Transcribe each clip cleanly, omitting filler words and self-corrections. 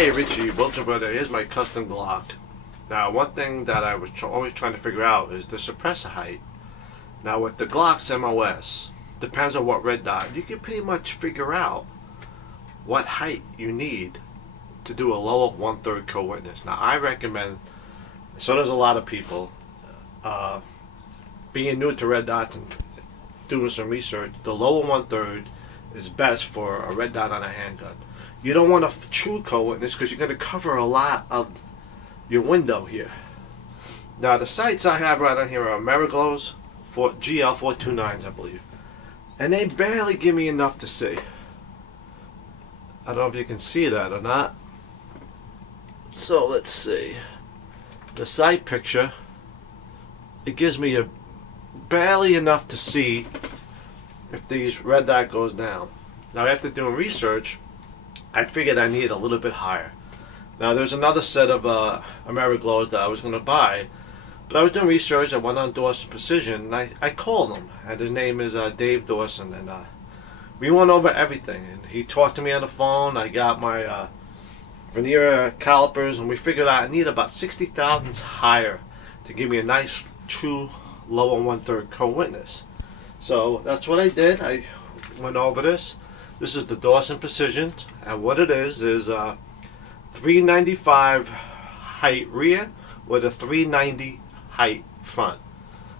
Hey Richie, Wilton brother, here's my custom Glock. Now one thing that I was always trying to figure out is the suppressor height. Now with the Glock's MOS, depends on what red dot, you can pretty much figure out what height you need to do a lower 1/3 co-witness. Now I recommend, so does a lot of people, being new to red dots and doing some research, the lower 1/3 is best for a red dot on a handgun. You don't want a true co-witness because you're going to cover a lot of your window here. Now the sights I have right on here are Ameriglows for GL 429s, I believe, and they barely give me enough to see. I don't know if you can see that or not. So let's see. The sight picture, it gives me barely enough to see if these red dot goes down. Now after doing research, I figured I need a little bit higher. Now there's another set of Ameriglows that I was going to buy, but I was doing research. I went on Dawson Precision, and I called him, and his name is Dave Dawson, and we went over everything. And he talked to me on the phone. I got my vernier calipers, and we figured out I need about 60 thousandths higher to give me a nice, true lower 1/3 co-witness. So that's what I did. I went over this. This is the Dawson Precision, and what it is 395 height rear with a 390 height front.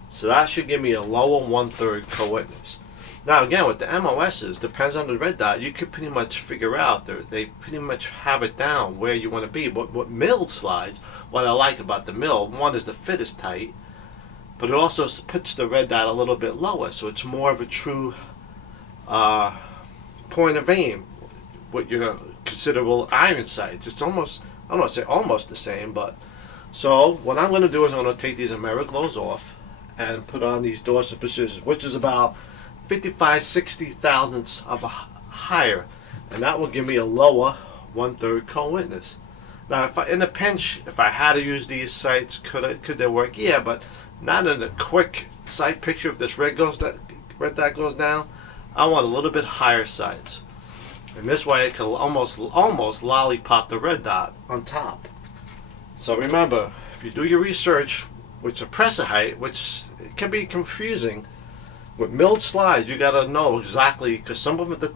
So that should give me a lower 1/3 co-witness. Now again, with the MOSs, depends on the red dot, you can pretty much figure out, they pretty much have it down where you want to be. But what milled slides, what I like about the mill, one is the fit is tight, but it also puts the red dot a little bit lower, so it's more of a true point of aim with your considerable iron sights. It's almost, I don't want to say almost the same, but so what I'm going to do is I'm going to take these Ameriglows off and put on these Dawson Precisions, which is about 55-60 thousandths of a higher, and that will give me a lower 1/3 co-witness. Now if in a pinch, if I had to use these sights, could they work? Yeah, but not in a quick sight picture. If this red dot goes down, I want a little bit higher sights, and this way it can almost lollipop the red dot on top. So remember, if you do your research with suppressor height, which can be confusing, with milled slides you gotta know exactly, because some of them,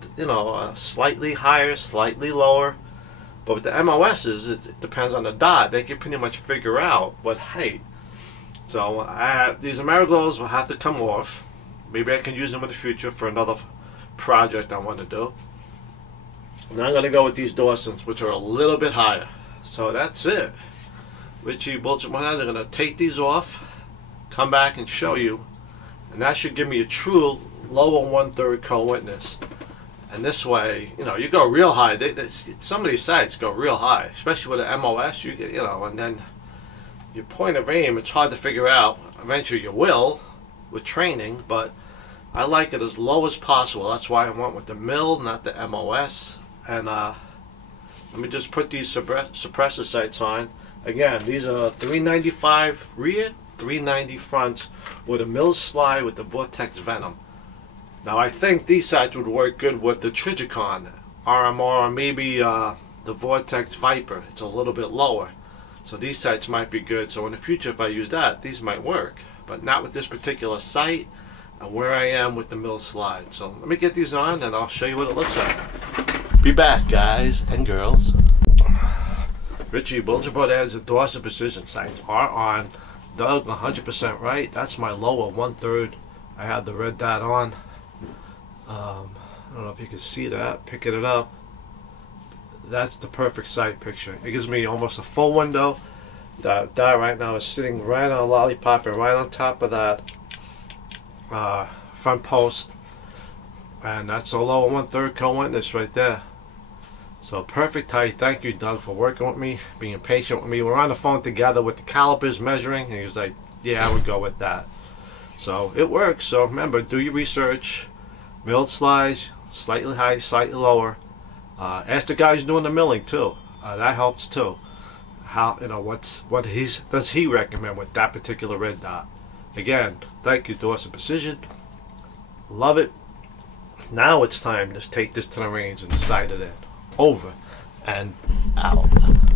slightly higher, slightly lower. But with the MOSs, it depends on the dot. They can pretty much figure out what height. So these Ameriglows will have to come off. Maybe I can use them in the future for another project I want to do. And I'm going to go with these Dawsons, which are a little bit higher. So that's it. Richie Bullshit I'm going to take these off, come back and show you, and that should give me a true lower 1/3 co-witness. And this way, you go real high. Some of these sights go real high, especially with the MOS. You get, and then your point of aim, it's hard to figure out. Eventually you will with training, but I like it as low as possible. That's why I went with the mill, not the MOS. And let me just put these suppressor sights on. Again, these are 395 rear, 390 front with a mill slide with the Vortex Venom. Now I think these sights would work good with the Trigicon RMR, or maybe the Vortex Viper. It's a little bit lower, so these sights might be good. So in the future, if I use that, these might work, but not with this particular sight and where I am with the mill slide. So let me get these on and I'll show you what it looks like. Be back, guys and girls. Richie Bulger adds the Dawson Precision sights are on. Doug, 100% right. That's my lower 1/3. I have the red dot on. I don't know if you can see that, picking it up. That's the perfect sight picture. It gives me almost a full window. That right now is sitting right on a lollipop and right on top of that front post, and that's a lower 1/3 co-witness right there. So perfect height. Thank you, Doug, for working with me, being patient with me. We're on the phone together with the calipers measuring, and he was like, yeah, I would go with that. So it works. So remember, do your research. Milled slides, slightly high, slightly lower. Ask the guy who's doing the milling too. That helps too. How, what does he recommend with that particular red dot? Again, thank you, Dawson Precision. Love it. Now it's time to take this to the range and sight it in. Over and out.